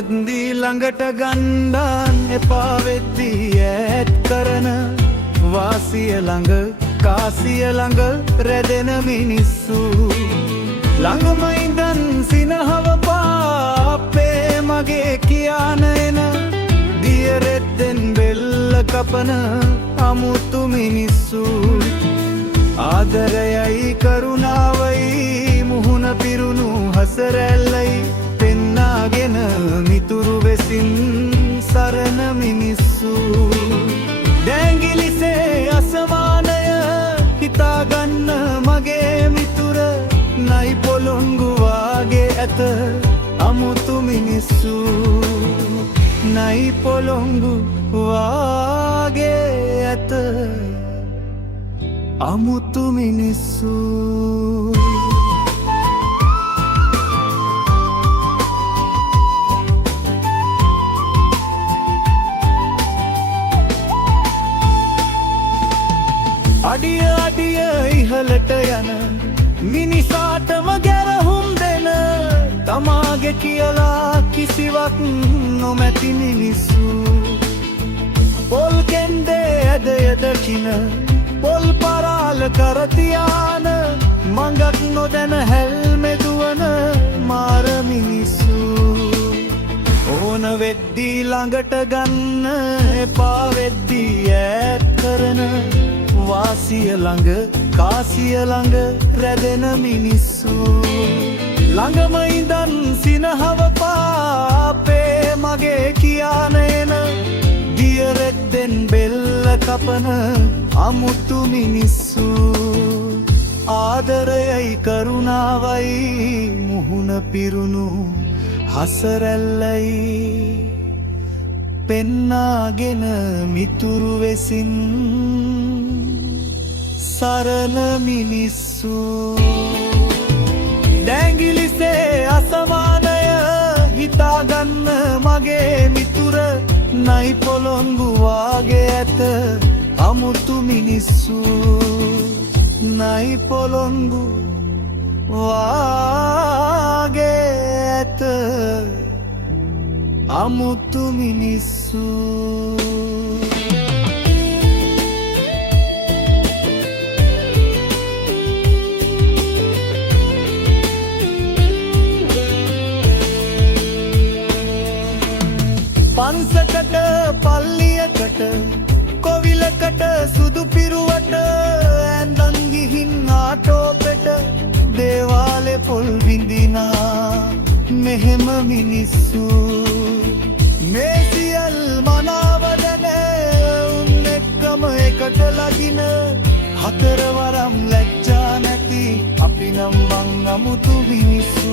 වෙද්දී ළඟට ගණ්ඩාන් එපා වෙද්දී ඈත් කරන වාසිය ළඟ කාසිය ළඟ රැදෙන මිනිස්සු ළඟම ඉඳන් සිනහව පාපේ මගේ කියාන එන දිය රෙද්දෙන් බෙල්ල කපන අමුතු මිනිස්සු ආදරයයි කරුණාවයි මුහුණ පිරුණු හසරැල්ලයි පෙන්නාගෙන මිතුරු වෙසින් සරණ මිනිස්සු දැංගිලිසේ අසමානය හිතාගන්න මගේ මිතුර නයි පොළොංගු වාගේ ඇත අමුතු මිනිස්සු නයි පොළොංගු වාගේ ඇත අමුතු මිනිස්සු අඩිය අඩිය ඉහළට යන මිනිසාටම ගැරහුම් දෙන තමාගේ කියලා කිසිවක් නොමැති මිනිස්සු පොල් කෙන්දේ ඇදය දකින පොල් පරාල කරතියාන මඟක් නොදැන හැල්මෙදුවන මාර මිනිස්සු ඕන වෙද්දී ළඟට ගන්න එපා වෙද්දී ඈත් කරන වාසිය ළඟ කාසිය ළඟ රැදෙන මිනිස්සු ළඟම ඉඳන් සිනහව පාපේ මගේ කියාන එන දිය රෙද්දෙන් බෙල්ල කපන අමුතු මිනිස්සු ආදරයයි කරුණාවයි මුහුණ පිරුණු හසරැල්ලයි පෙන්නාගෙන මිතුරු වෙසින් සරණ මිනිස්සු දැංගිලිසේ අසමානය හිතාගන්න මගේ මිතුර නයි පොළොංගු වාගේ ඇත අමුතු මිනිස්සු නයි පොළොංගු වාගේ ඇත අමුතු මිනිස්සු පන්සකට පල්ලියකට කොවිලකට සුදු පිරුවට ඇඳන් ගිහින් ආටෝපෙට දේවාලෙ පොල් විඳිනා මෙහෙම මිනිස්සු මේ සියල් මනාව දැන උන් එක්කම එකට ලගින හතරවරම් ලැජ්ජා නැති අපි නම් මං අමුතු මිනිස්සු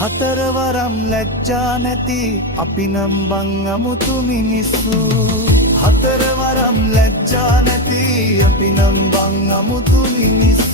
හතරවරම් ලැජ්ජා නැති අපි නම් බං අමුතු මිනිස්සු හතරවරම් ලැජ්ජා නැති අපි නම් බං අමුතු මිනිස්සු